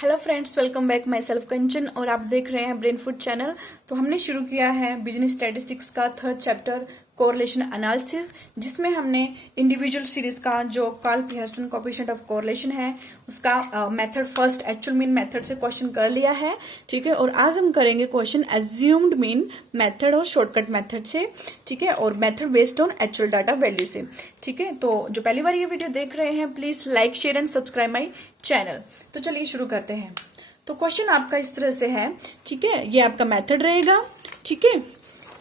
Hello friends, welcome back. Myself Kanchan और आप देख रहे हैं ब्रेन फूड चैनल। तो हमने शुरू किया है बिजनेस स्टैटिस्टिक्स का थर्ड चैप्टर कोरिलेशन एनालिसिस, जिसमें हमने इंडिविजुअल सीरीज का जो Karl Pearson coefficient of correlation है उसका method first actual mean method से क्वेश्चन कर लिया है। ठीक है, और आज हम करेंगे क्वेश्चन एज्यूम्ड मीन मेथड और शॉर्टकट मेथड से। ठीक है, और method based on actual data value से। ठीक है, तो जो पहली बार ये वीडियो देख रहे हैं please like share and subscribe my channel. तो चलिए शुरू करते हैं। तो क्वेश्चन आपका इस तरह से है। ठीक है, ये आपका मेथड रहेगा। ठीक है,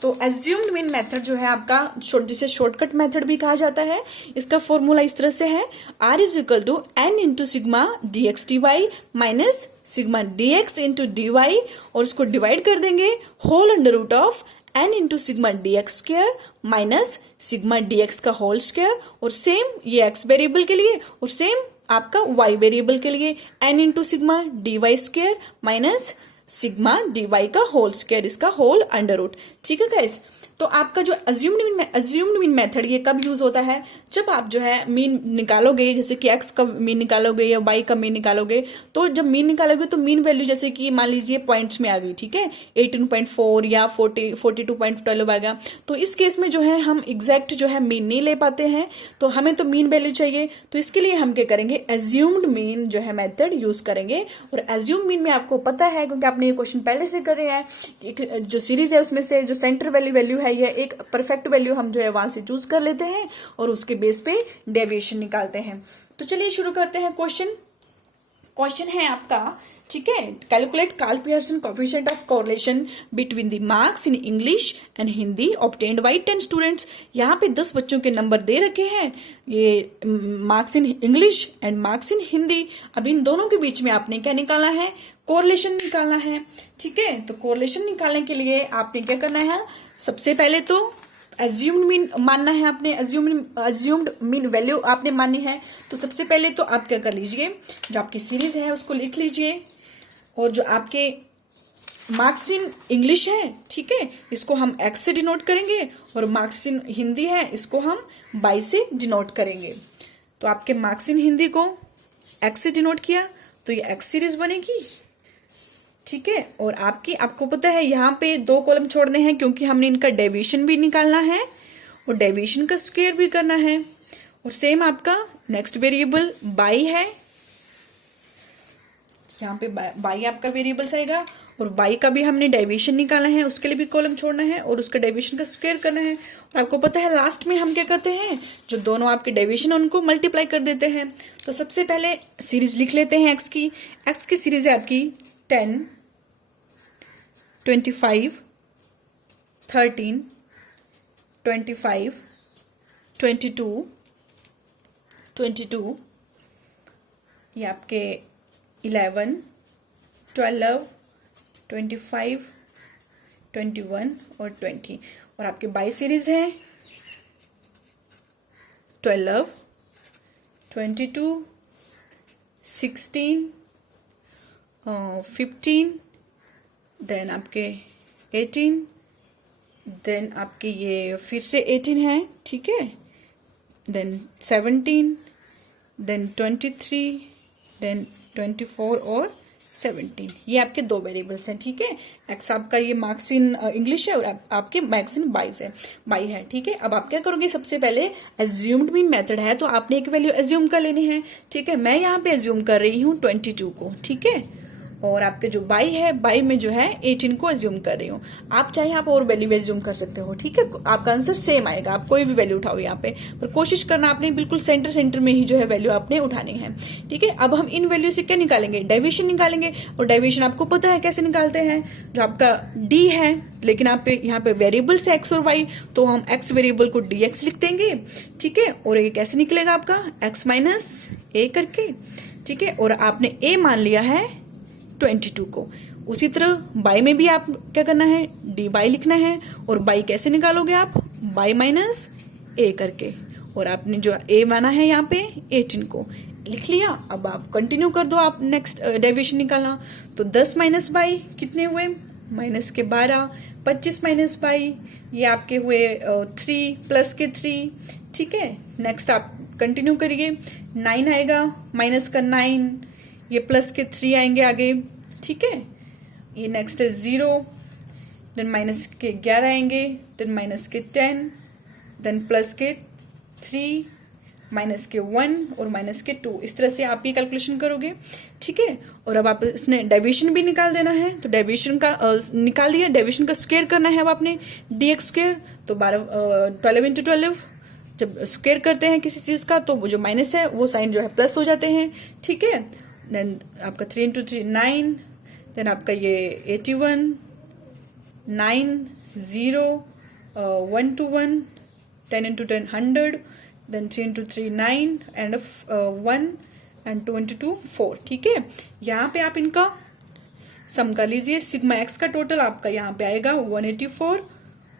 तो एज्यूम्ड मीन मेथड जो है आपका जिसे शॉर्टकट मेथड भी कहा जाता है, इसका फॉर्मूला इस तरह से है R is equal to N into sigma D X D Y minus sigma D X into D Y, और इसको डिवाइड कर देंगे whole under root of n into sigma D X square minus sigma D X का whole square, और same ये x variable के लिए और सेम आपका y वेरिएबल के लिए n into sigma D Y square minus sigma D Y का होल स्क्वायर, इसका होल अंडर रूट। ठीक है गाइस, तो आपका जो अज्यूम्ड मीन मेथड ये कब यूज होता है? जब आप जो है मीन निकालोगे, जैसे कि x का मीन निकालोगे या y का मीन निकालोगे, तो जब मीन निकालोगे तो मीन वैल्यू जैसे कि मान लीजिए पॉइंट्स में आ गई। ठीक है, 18.4 या 42.12 आ गया, तो इस केस में जो है हम एग्जैक्ट जो है मीन नहीं ले पाते हैं, तो हमें तो मीन वैल्यू चाहिए। तो इसके लिए हम क्या करेंगे, एज्यूम्ड मीन जो है मेथड यूज करेंगे। और एज्यूम्ड मीन में आपको पता है, क्योंकि आपने ये क्वेश्चन पहले से करे हैं, जो सीरीज है उसमें से जो सेंटर वैल्यू है ये एक परफेक्ट वैल्यू हम जो है वहां से चूज कर लेते हैं और उसके बेस पे डेविएशन निकालते हैं। तो चलिए शुरू करते हैं। क्वेश्चन है आपका, ठीक है, calculate Karl Pearson coefficient of correlation between the marks in English and Hindi obtained by 10 students. यहाँ पे 10 बच्चों के नंबर दे रखे हैं, ये marks in English and marks in Hindi. अब इन दोनों के बीच में आपने क्या निकालना है, कोरिलेशन निकालना है। ठीक है, तो कोरिलेशन निकालने के लिए आपने क्या करना है, सबसे पहले तो एज्यूम्ड मीन मानना है आपने, एज्यूम्ड मीन वैल्यू आपने माननी है। तो सबसे पहले तो आप क्या कर लीजिए, जो आपकी सीरीज है उसको लिख लीजिए, और जो आपके मार्क्स इन इंग्लिश है, ठीक है, इसको हम x से डिनोट करेंगे, और मार्क्स इन हिंदी है इसको हम y से डिनोट करेंगे। तो आपके मार्क्स इन हिंदी को x से डिनोट किया तो ये x सीरीज बनेगी। ठीक है, और आपको पता है यहाँ पे 2 कॉलम छोड़ने हैं, क्योंकि हमने इनका डेविएशन भी निकालना है और डेविएशन का स्क्वायर भी करना है। और सेम आपका नेक्स्ट वेरिएबल y है, यहाँ पे y आपका वेरिएबल आएगा, और y का भी हमने डेविएशन निकालना है, उसके लिए भी कॉलम छोड़ना है और उसका डेविएशन का स्क्वायर करना है। और आपको पता है लास्ट में हम क्या करते हैं, जो दोनों आपके डेविएशन उनको मल्टीप्लाई कर देते हैं। तो सबसे पहले सीरीज लिख लेते हैं x की सीरीज है आपकी 10, 25, 13, 25, 22, 22, ये आपके 11, 12, 25, 21 और 20। और आपके बाई सीरीज है 12, 22, 16, 15, देन आपके 18, देन आपके ये फिर से 18 है, ठीक है, देन 17, देन 23, देन 24 और 17। ये आपके 2 वेरिएबल्स हैं। ठीक है, एक्स आपका ये मार्क्स इन इंग्लिश है और आपके मार्क्स इन बाई है। ठीक है, अब आप क्या करोगे, सबसे पहले एज्यूम्ड मीन मेथड है तो आपने एक वैल्यू एज्यूम कर लेनी है। ठीक है, मैं यहाँ पे एज्यूम कर रही हूँ 22 को। ठीक है, और आपके जो बाई है, बाई में जो है 18 को एज्यूम कर रही हूँ। आप चाहे आप और वैल्यू एज्यूम कर सकते हो। ठीक है, आपका आंसर सेम आएगा, आप कोई भी वैल्यू उठाओ यहाँ पे, पर कोशिश करना आपने बिल्कुल सेंटर में ही जो है वैल्यू आपने उठानी है। ठीक है, अब हम इन वैल्यू से क्या निकालेंगे, डेविएशन निकालेंगे। और डेविएशन आपको पता है कैसे निकालते हैं, जो आपका डी है, लेकिन आप यहाँ पे वेरिएबल्स है एक्स और वाई, तो हम एक्स वेरिएबल को डी एक्स लिख देंगे। ठीक है, और ये कैसे निकलेगा आपका एक्स माइनस ए करके। ठीक है, और आपने ए मान लिया है 22 को। उसी तरह बाई में भी आप क्या करना है, डी बाई लिखना है, और बाई कैसे निकालोगे आप, बाई माइनस ए करके। और आपने जो ए माना है यहाँ पे 18 को लिख लिया। अब आप कंटिन्यू कर दो, आप नेक्स्ट डेविएशन निकालना। तो 10 माइनस बाई कितने हुए, माइनस के 12, 25 माइनस बाई ये आपके हुए 3 प्लस के 3। ठीक है, नेक्स्ट आप कंटिन्यू करिए, 9 आएगा, माइनस का 9, ये प्लस के 3 आएंगे आगे, ठीक है। ये नेक्स्ट है 0, देन माइनस के 11 आएंगे, देन माइनस के 10, देन प्लस के 3, माइनस के 1 और माइनस के 2। इस तरह से आप ये कैलकुलेशन करोगे, ठीक है। और अब आप इसने डेविएशन भी निकाल देना है, तो डेविएशन का निकाल दिया, डेविएशन का स्क्वायर करना है अब आपने dx स्क्वायर। तो 12 इंटू 12 जब स्क्वायर करते हैं किसी चीज़ का तो वो जो माइनस है वो साइन जो है प्लस हो जाते हैं, ठीक है। देन आपका 3 इंटू 3 9, देन आपका ये 81, 9, 0, 1 to 1, 10 into 10 100, then 3 into 3 9 and 1 and 2 into 2 4, ठीक है। यहाँ पे आप इनका सम कर लीजिए। सिग्मा एक्स का टोटल आपका यहाँ पे आएगा 184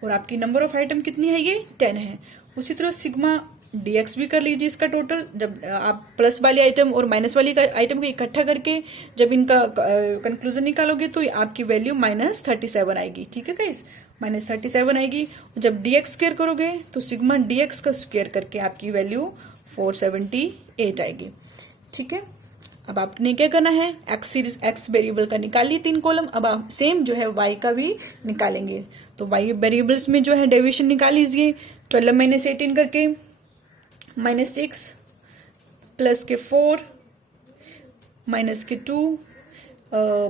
और आपकी नंबर ऑफ आइटम कितनी है, ये 10 है। उसी तरह सिग्मा dx भी कर लीजिए इसका टोटल। जब आप प्लस वाली आइटम और माइनस वाली आइटम को इकट्ठा करके जब इनका कंक्लूजन निकालोगे तो आपकी वैल्यू -37 आएगी, ठीक है गाइस, -37 आएगी। जब dx स्क्वायर करोगे तो सिग्मा dx का स्क्वायर करके आपकी वैल्यू 478 आएगी, ठीक है। अब आपने क्या करना है, एक्स वेरिएबल का निकालिए 3 कॉलम। अब आप सेम जो है वाई का भी निकालेंगे। तो वाई वेरिएबल्स में जो है डेविएशन निकाल लीजिए। 12 माइनस 18 करके -6 प्लस के 4 माइनस के 2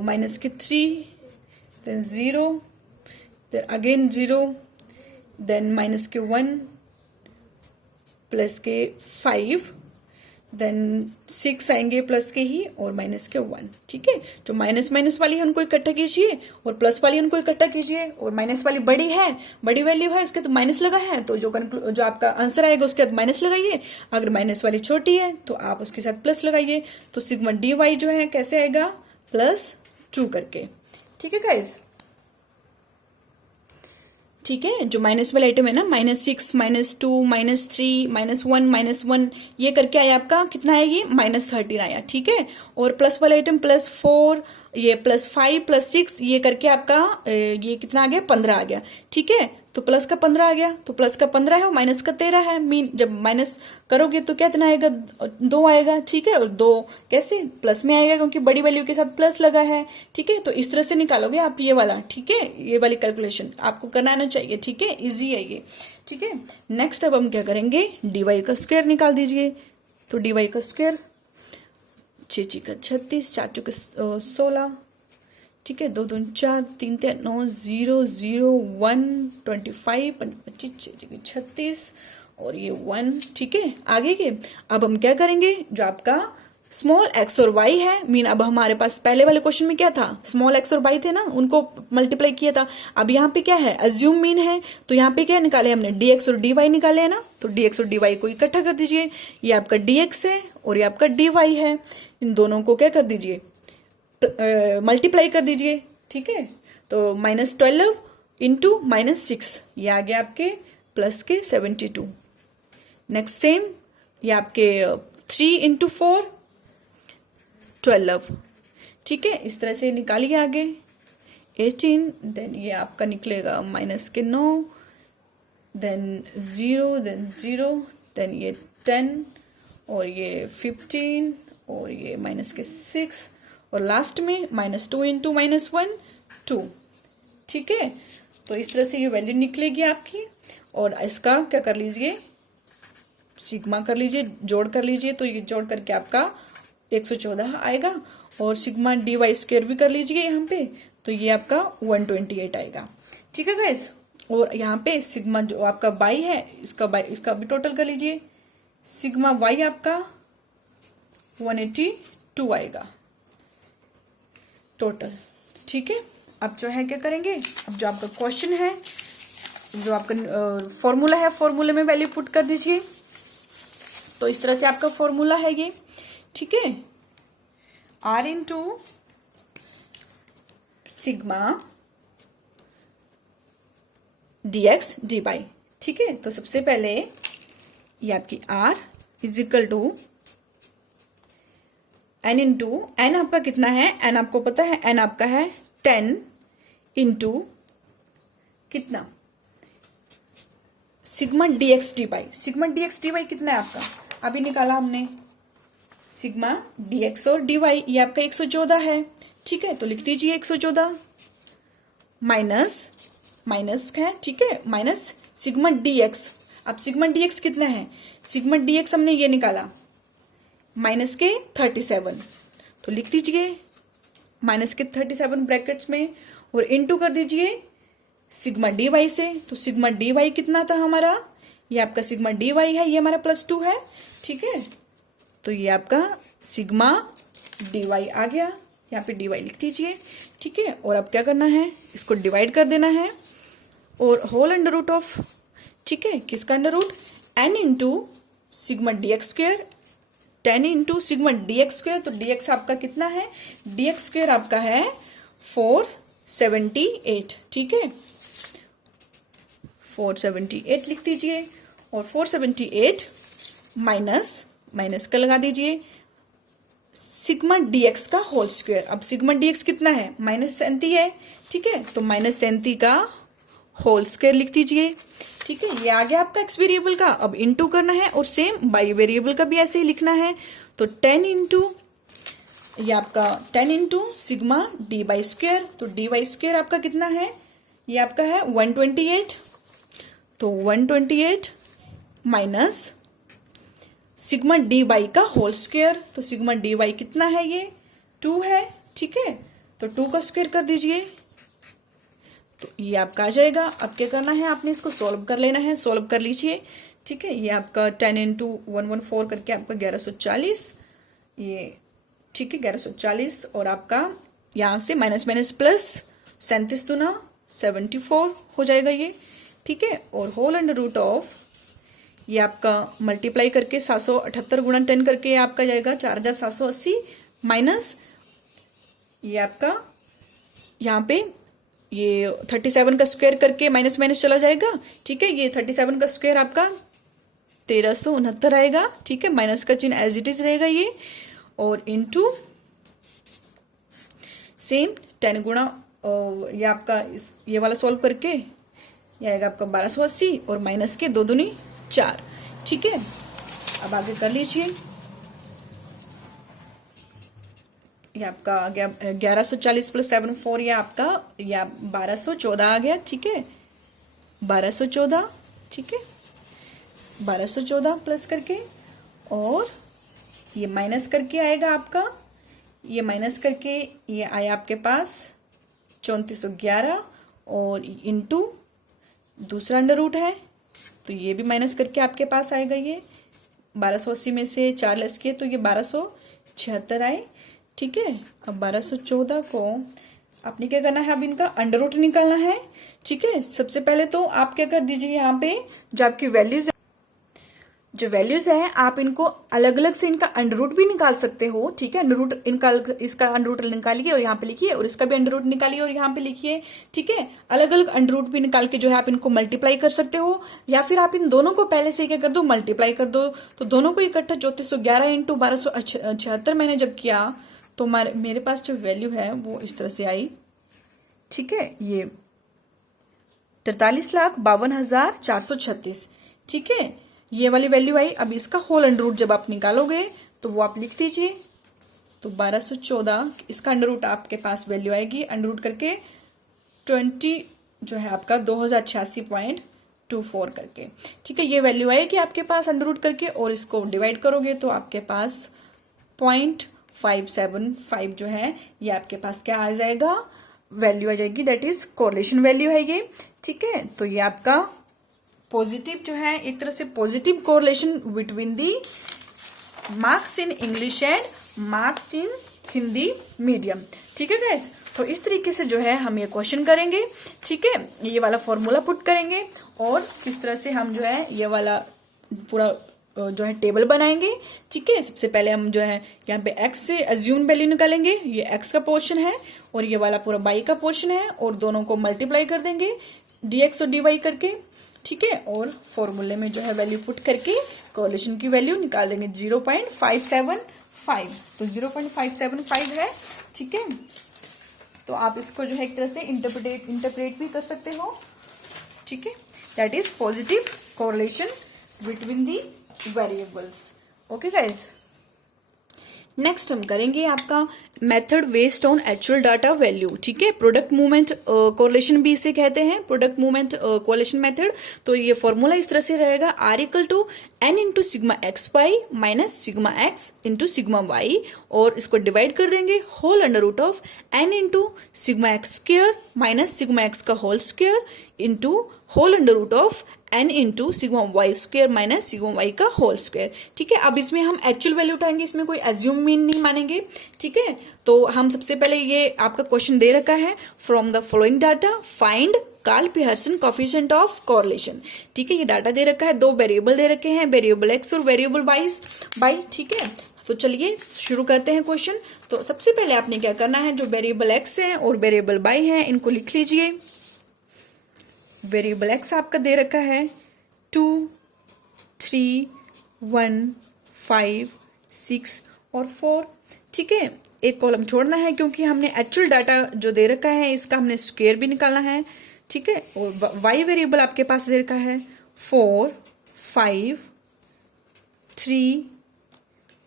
माइनस के 3 then 0 then again 0 then minus के 1 प्लस के 5 देन 6 आएंगे प्लस के ही और माइनस के 1, ठीक है। जो माइनस माइनस वाली है उनको इकट्ठा कीजिए और प्लस वाली उनको इकट्ठा कीजिए। और माइनस वाली बड़ी है, बड़ी वैल्यू है, उसके तो माइनस लगा है, तो जो आपका आंसर आएगा उसके बाद माइनस लगाइए। अगर माइनस वाली छोटी है तो आप उसके साथ प्लस लगाइए। तो सिग्मा dy जो है कैसे आएगा, +2 करके, ठीक है गाइस, ठीक है। जो माइनस वाला आइटम है ना, -6 -2 -3 -1 -1 ये करके आया आपका कितना है, ये -13 आया, ठीक है। और प्लस वाला आइटम +4 ये +5 +6 ये करके आपका ये कितना आ गया, 15 आ गया, ठीक है। तो प्लस का 15 आ गया, तो प्लस का 15 है और माइनस का 13 है। मीन जब माइनस करोगे तो कितना आएगा, 2 आएगा, ठीक है। और 2 कैसे प्लस में आएगा, क्योंकि बड़ी वैल्यू के साथ प्लस लगा है, ठीक है। तो इस तरह से निकालोगे आप ये वाला, ठीक है। ये वाली कैलकुलेशन आपको करना आना चाहिए, ठीक है, इजी है ये, ठीक है। नेक्स्ट अब हम क्या करेंगे, dy का स्क्वायर निकाल दीजिए। तो dy का स्क्वायर 6 का 36, 4 चौके 16, ठीक है, 2 2 4 3 3 9 0 0 1 25 25 36 और ये 1, ठीक है। आगे के अब हम क्या करेंगे, जो आपका स्मॉल एक्स और वाई है, मीन अब हमारे पास पहले वाले क्वेश्चन में क्या था, स्मॉल एक्स और वाई थे ना, उनको मल्टीप्लाई किया था। अब यहाँ पे क्या है, अज्यूम मीन है, तो यहाँ पे क्या निकाले हमने, dx और dy निकाले है ना। तो dx और dy को इकट्ठा कर दीजिए। ये आपका dx है और ये आपका dy है, इन दोनों को क्या कर दीजिए, मल्टीप्लाई कर दीजिए, ठीक है। तो -12 इंटू -6 ये आ गया आपके प्लस के 72। नेक्स्ट सेम ये आपके 3 इंटू 4 12, ठीक है। इस तरह से निकालिए आगे 18, देन ये आपका निकलेगा माइनस के 9, देन 0 देन 0 देन ये 10 और ये 15 और ये माइनस के 6 और लास्ट में -2 इंटू -1 2, ठीक है। तो इस तरह से ये वैल्यू निकलेगी आपकी। और इसका क्या कर लीजिए, सिग्मा कर लीजिए, जोड़ कर लीजिए। तो ये जोड़ करके आपका 114 आएगा। और सिग्मा dy स्क्वायर भी कर लीजिए यहाँ पे, तो ये आपका 128 आएगा, ठीक है गाइस। और यहाँ पे सिग्मा जो आपका y है, इसका भी टोटल कर लीजिए। सिग्मा y आपका 182 आएगा टोटल, ठीक है। अब जो है क्या करेंगे, अब जो आपका क्वेश्चन है, जो आपका फॉर्मूला है, फॉर्मूले में वैल्यू पुट कर दीजिए। तो इस तरह से आपका फॉर्मूला है ये, ठीक है, r into sigma dx dy, ठीक है। तो सबसे पहले ये आपकी r is equal to n into n आपका कितना है, n आपको पता है, n आपका है 10 इंटू कितना, sigma dx dy। Sigma dx dy कितना है आपका, अभी निकाला हमने, सिग्मा dx और dy, ये आपका 114 है। ठीक है, तो लिख दीजिए 114 माइनस है, ठीक है, माइनस सिग्मा dx। अब सिग्मा dx कितना है, सिग्मा dx हमने ये निकाला माइनस के 37, तो लिख दीजिए माइनस के 37 ब्रैकेट्स में और इनटू कर दीजिए सिग्मा dy से। तो सिग्मा dy कितना था हमारा, ये आपका सिग्मा dy है, ये हमारा +2 है। ठीक है, तो ये आपका सिग्मा dy आ गया, यहाँ पे dy लिख दीजिए। ठीक है, और अब क्या करना है, इसको डिवाइड कर देना है और होल अंडर रूट ऑफ, ठीक है, किसका under root, n into sigma dx square, 10 into sigma dx square. तो dx आपका कितना है, dx स्क्वायर आपका है 478। ठीक है, 478 लिख दीजिए और 478 माइनस का लगा दीजिए सिग्मा dx का होल स्क्वायर। अब सिग्मा dx कितना है, -37 है। ठीक है, तो -37 का होल स्क्वायर लिख दीजिए। ठीक है, ये आ गया आपका x वेरिएबल का। अब इनटू करना है और सेम y वेरिएबल का भी ऐसे ही लिखना है। तो 10 इंटू, ये आपका 10 इंटू सिग्मा dy स्क्वायर। तो dy स्क्वायर आपका कितना है, ये आपका है 128। तो 128 माइनस सिग्मा dy का होल स्क्वायर। तो सिग्मा dy कितना है, ये 2 है। ठीक है, तो 2 का स्क्वायर कर दीजिए, तो ये आपका आ जाएगा। अब क्या करना है, आपने इसको सॉल्व कर लेना है, सॉल्व कर लीजिए। ठीक है, ये आपका 10 इंटू 114 करके आपका 1140, ये ठीक है 1140, और आपका यहाँ से माइनस माइनस प्लस 37 दूना 74 हो जाएगा ये। ठीक है, और होल अंडर रूट ऑफ, ये आपका मल्टीप्लाई करके 778 गुणा 10 करके आपका जाएगा 4780 माइनस, ये आपका यहाँ पे ये 37 का स्क्वायर करके माइनस माइनस चला जाएगा। ठीक है, ये 37 का स्क्वायर आपका 1369 आएगा। ठीक है, माइनस का चिन्ह एज इट इज रहेगा ये, और इनटू सेम 10 गुणा, ये आपका ये वाला सॉल्व करके ये आएगा आपका 1280 और माइनस के 2 दूनी 4। ठीक है, अब आगे कर लीजिए, ये आपका आ गया 1140 प्लस 74, ये आपका या 1214 आ गया। ठीक है, 1214। ठीक है, 1214 प्लस करके, और ये माइनस करके आएगा आपका, ये माइनस करके ये आया आपके पास 3411, और इनटू दूसरा अंडर रूट है, तो ये भी माइनस करके आपके पास आएगा। ये 1280 में से 4 लेस किए तो ये 1276 आए। ठीक है, अब 1214 को आपने क्या करना है, अब इनका अंडर रूट निकालना है। ठीक है, सबसे पहले तो आप क्या कर दीजिए, यहाँ पे जो आपकी वैल्यूज है आप इनको अलग अलग से इनका अंडर रूट भी निकाल सकते हो। ठीक है, अंडर रूट इनका, इसका अंडर रूट निकालिए और यहाँ पे लिखिए, और इसका भी अंडर रूट निकालिए और यहाँ पे लिखिए। ठीक है, अलग अलग अंडर रूट भी निकाल के जो है आप इनको मल्टीप्लाई कर सकते हो, या फिर आप इन दोनों को पहले से क्या कर दो, मल्टीप्लाई कर दो। तो दोनों को इकट्ठा 3411 इंटू 1276 मैंने जब किया तो मेरे पास जो वैल्यू है वो इस तरह से आई। ठीक है, ये 43,52,436। ठीक है, ये वाली वैल्यू आई। अब इसका होल अंडर रूट जब आप निकालोगे तो वो आप लिख दीजिए। तो 1214 इसका अंडर रूट आपके पास वैल्यू आएगी, अंडर रूट करके 20 जो है आपका 2086.24 करके। ठीक है, ये वैल्यू आएगी आपके पास अंडर रूट करके, और इसको डिवाइड करोगे तो आपके पास 0.575 जो है ये आपके पास क्या आ जाएगा, वैल्यू आ जाएगी, दैट इज कोरिलेशन वैल्यू है ये। ठीक है, तो ये आपका पॉजिटिव जो है, एक तरह से positive correlation between the marks in English and marks in Hindi medium. ठीक है गाइस, तो इस तरीके से जो है हम ये क्वेश्चन करेंगे। ठीक है, ये वाला फॉर्मूला पुट करेंगे और किस तरह से हम जो है ये वाला पूरा जो है टेबल बनाएंगे। ठीक है, सबसे पहले हम जो है यहाँ पे x से अज्यूम वैल्यू निकालेंगे, ये x का पोर्शन है और ये वाला पूरा y का पोर्शन है, और दोनों को मल्टीप्लाई कर देंगे dx और dy करके। ठीक है, और फॉर्मूले में जो है वैल्यू पुट करके कोरिलेशन की वैल्यू निकाल देंगे 0.575। तो 0.575 है। ठीक है, तो आप इसको जो है एक तरह से इंटरप्रेट भी कर सकते हो। ठीक है, that is positive correlation between the variables. Okay guys, next हम करेंगे आपका method based on actual data value. ठीक है, प्रोडक्ट मूवमेंट कोरिलेशन भी इसे कहते हैं, प्रोडक्ट मूवमेंट कोरिलेशन मेथड। तो ये फॉर्मूला इस तरह से रहेगा, R equal to N into sigma X Y minus sigma X into sigma Y, और इसको डिवाइड कर देंगे whole under root of N into sigma X square minus sigma X का whole square into whole under root of N into sigma Y square minus sigma Y का whole square. ठीक है, अब इसमें हम एक्चुअल वैल्यू उठाएंगे, इसमें कोई एज्यूम मीन नहीं मानेंगे। ठीक है, तो हम सबसे पहले ये आपका क्वेश्चन दे रखा है, from the following data find Karl Pearson coefficient of correlation. ठीक है, ये डाटा दे रखा है, दो वेरिएबल दे रखे हैं, वेरिएबल एक्स और वेरिएबल वाई। ठीक है, तो चलिए शुरू करते हैं क्वेश्चन। तो सबसे पहले आपने क्या करना है, जो वेरिएबल एक्स है और वेरिएबल वाई है इनको लिख लीजिए। वेरिएबल एक्स आपका दे रखा है 2, 3, 1, 5, 6 और 4। ठीक है, एक कॉलम छोड़ना है क्योंकि हमने एक्चुअल डाटा जो दे रखा है इसका हमने स्क्वायर भी निकालना है। ठीक है, और वाई वेरिएबल आपके पास दे रखा है 4, 5, 3,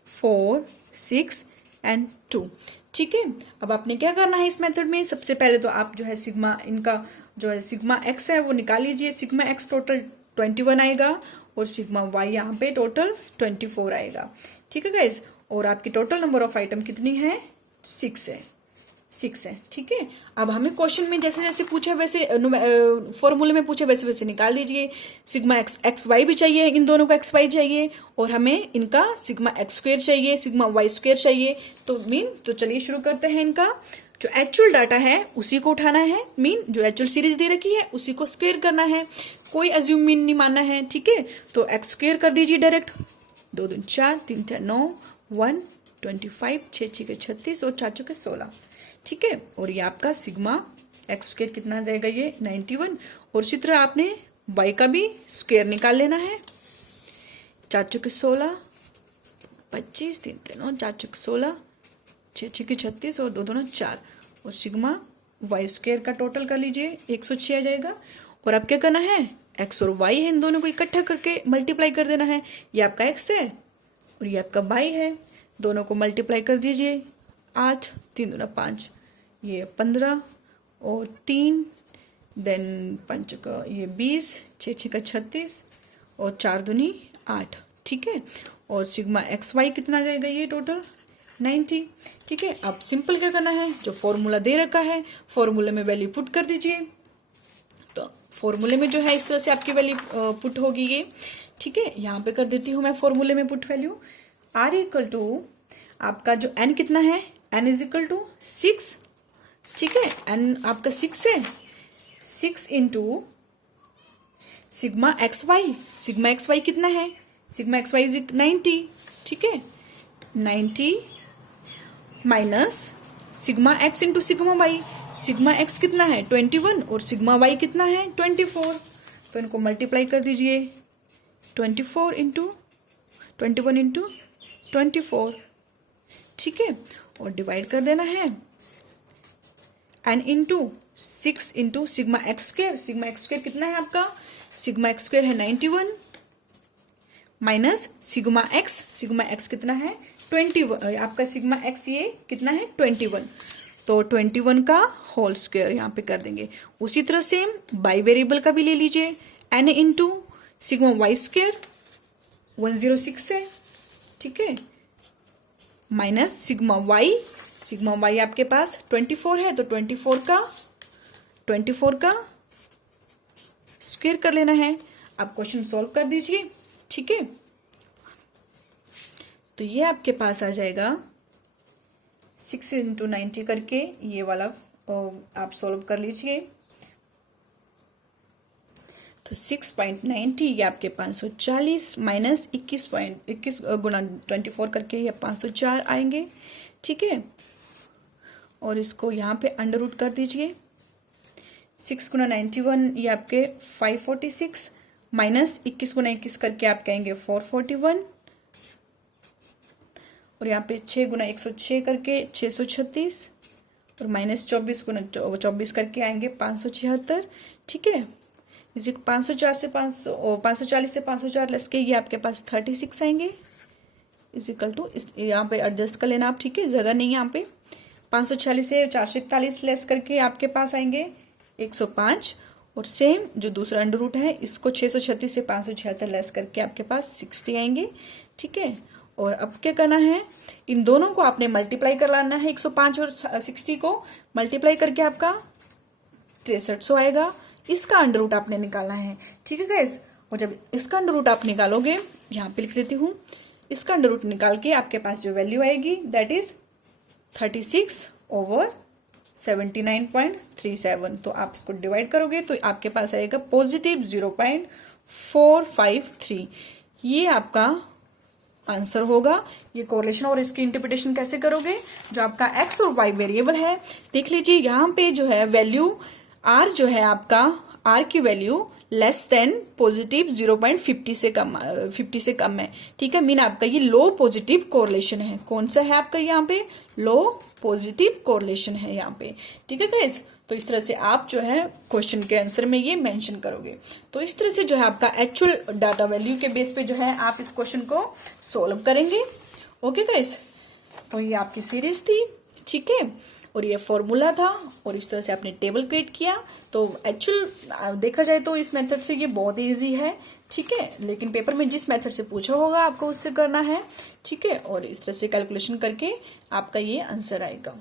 4, 6 एंड 2। ठीक है, अब आपने क्या करना है इस मेथड में, सबसे पहले तो आप जो है सिग्मा, इनका जो है सिग्मा एक्स है वो निकाल लीजिए। सिग्मा एक्स टोटल 21 आएगा और सिग्मा वाई यहाँ पे टोटल 24 आएगा। ठीक है गाइस, और आपकी टोटल नंबर ऑफ आइटम कितनी है, 6 है। ठीक है, अब हमें क्वेश्चन में जैसे जैसे पूछे वैसे फॉर्मूले में पूछे वैसे वैसे निकाल दीजिए। सिग्मा एक्स वाई भी चाहिए, इन दोनों को एक्स वाई चाहिए, और हमें इनका सिग्मा एक्स स्क्वायर चाहिए, सिग्मा वाई स्क्वायर चाहिए। तो चलिए शुरू करते हैं। इनका जो एक्चुअल डाटा है उसी को उठाना है, जो एक्चुअल सीरीज दे रखी है उसी को स्क्वायर करना है, कोई एज्यूम मीन नहीं मानना है। ठीक है, तो एक्स स्क्वायर कर दीजिए डायरेक्ट, 2 दूनी 4, 3 4 9, 1 25, 6 6 36 और 4 4 16। ठीक है, और ये आपका सिग्मा एक्स स्क्वायर कितना आ जाएगा, ये 91। और इसी तरह आपने वाई का भी स्क्वायर निकाल लेना है, 4 4 16, 25, 3 3 9, 4 4 16, 6 6 36 और 2 2 4, और सिग्मा वाई स्क्वायर का टोटल कर लीजिए 106 आ जाएगा। और अब क्या करना है, एक्स और वाई है, इन दोनों को इकट्ठा करके मल्टीप्लाई कर देना है। ये आपका एक्स है और ये आपका वाई है, दोनों को मल्टीप्लाई कर दीजिए, 8 3 दूना 5, ये 15 और 3, देन 5 का ये 20, 6 6 का 36 और 4 दूनी 8। ठीक है, और सिग्मा एक्स वाई कितना आ जाएगा, ये टोटल 90। ठीक है, अब सिंपल क्या करना है, जो फॉर्मूला दे रखा है फॉर्मूले में वैल्यू पुट कर दीजिए। तो फॉर्मूले में जो है इस तरह से आपकी वैल्यू पुट होगी ये। ठीक है, यहाँ पे कर देती हूँ मैं फॉर्मूले में put value, R equal to आपका जो एन कितना है, एन इज इक्वल टू 6। ठीक है, एन आपका 6 है, 6 इंटू सिग्मा एक्स वाई कितना है, सिग्मा एक्स वाई इज 90। ठीक है, 90 minus sigma X into sigma x कितना है 21 और सिग्मा वाई कितना है 24। तो इनको मल्टीप्लाई कर दीजिए, 24 इंटू 21 इंटू 24। ठीक है, और डिवाइड कर देना है N into 6 into sigma X square कितना है आपका, सिग्मा एक्स स्क्वायर है 91 माइनस सिग्मा एक्स कितना है 21, आपका सिग्मा एक्स ये कितना है 21, तो 21 का होल स्क्वायर यहाँ पे कर देंगे। उसी तरह से बाई वेरिएबल का भी ले लीजिए, N into sigma Y square 106 है। ठीक है, माइनस सिग्मा वाई आपके पास 24 है, तो 24 का स्क्वायर कर लेना है। आप क्वेश्चन सॉल्व कर दीजिए। ठीक है, तो ये आपके पास आ जाएगा 6 इंटू 90 करके, ये वाला आप सॉल्व कर लीजिए। तो 6.90 ये आपके 540 माइनस 21 गुना 24 करके ये 504 आएंगे। ठीक है, और इसको यहाँ पे अंडर रूट कर दीजिए, 6 गुना 91 ये आपके 546 माइनस 21 गुना 21 करके आप कहेंगे 441, और यहाँ पे 6 गुना 106 करके 636 और माइनस 24 गुना 24 करके आएंगे 576। ठीक है, इसे 540 से 504 लेस के ये आपके पास 36 आएंगे। इज इक्वल टू, यहाँ पे एडजस्ट कर लेना आप, ठीक है, जगह नहीं यहाँ पे। 546 से 441 लेस करके आपके पास आएंगे 105, और सेम जो दूसरा अंडर रूट है इसको 636 से 576 लेस करके आपके पास 60 आएंगे, ठीक है। और अब क्या करना है, इन दोनों को आपने मल्टीप्लाई कर लाना है, 105 और 60 को मल्टीप्लाई करके आपका 6300 आएगा। इसका अंडर रूट आपने निकालना है, ठीक है गाइस। और जब इसका अंडर रूट आप निकालोगे, यहाँ पे लिख देती हूँ, इसका अंडर रूट निकाल के आपके पास जो वैल्यू आएगी दैट इज 36/79.37। तो आप इसको डिवाइड करोगे तो आपके पास आएगा पॉजिटिव 0.453। ये आपका आंसर होगा। ये कोरिलेशन और इसकी इंटरप्रिटेशन कैसे करोगे, जो आपका एक्स और वाई वेरिएबल है, देख लीजिए यहाँ पे जो है वैल्यू आर जो है आपका, आर की वैल्यू लेस देन पॉजिटिव 0.50 से कम, 50 से कम है, ठीक है। मीन आपका ये लो पॉजिटिव कोरिलेशन है। कौन सा है आपका, यहाँ पे लो पॉजिटिव कोरिलेशन है यहाँ पे, ठीक है गाइस। तो इस तरह से आप जो है क्वेश्चन के आंसर में ये मेंशन करोगे। तो इस तरह से जो है आपका एक्चुअल डाटा वैल्यू के बेस पे जो है आप इस क्वेश्चन को सोल्व करेंगे। ओके गाइस, तो ये आपकी सीरीज थी, ठीक है, और ये फॉर्मूला था, और इस तरह से आपने टेबल क्रिएट किया। तो एक्चुअल देखा जाए तो इस मेथड से ये बहुत इजी है, ठीक है, लेकिन पेपर में जिस मेथड से पूछा होगा आपको उससे करना है, ठीक है। और इस तरह से कैलकुलेशन करके आपका ये आंसर आएगा।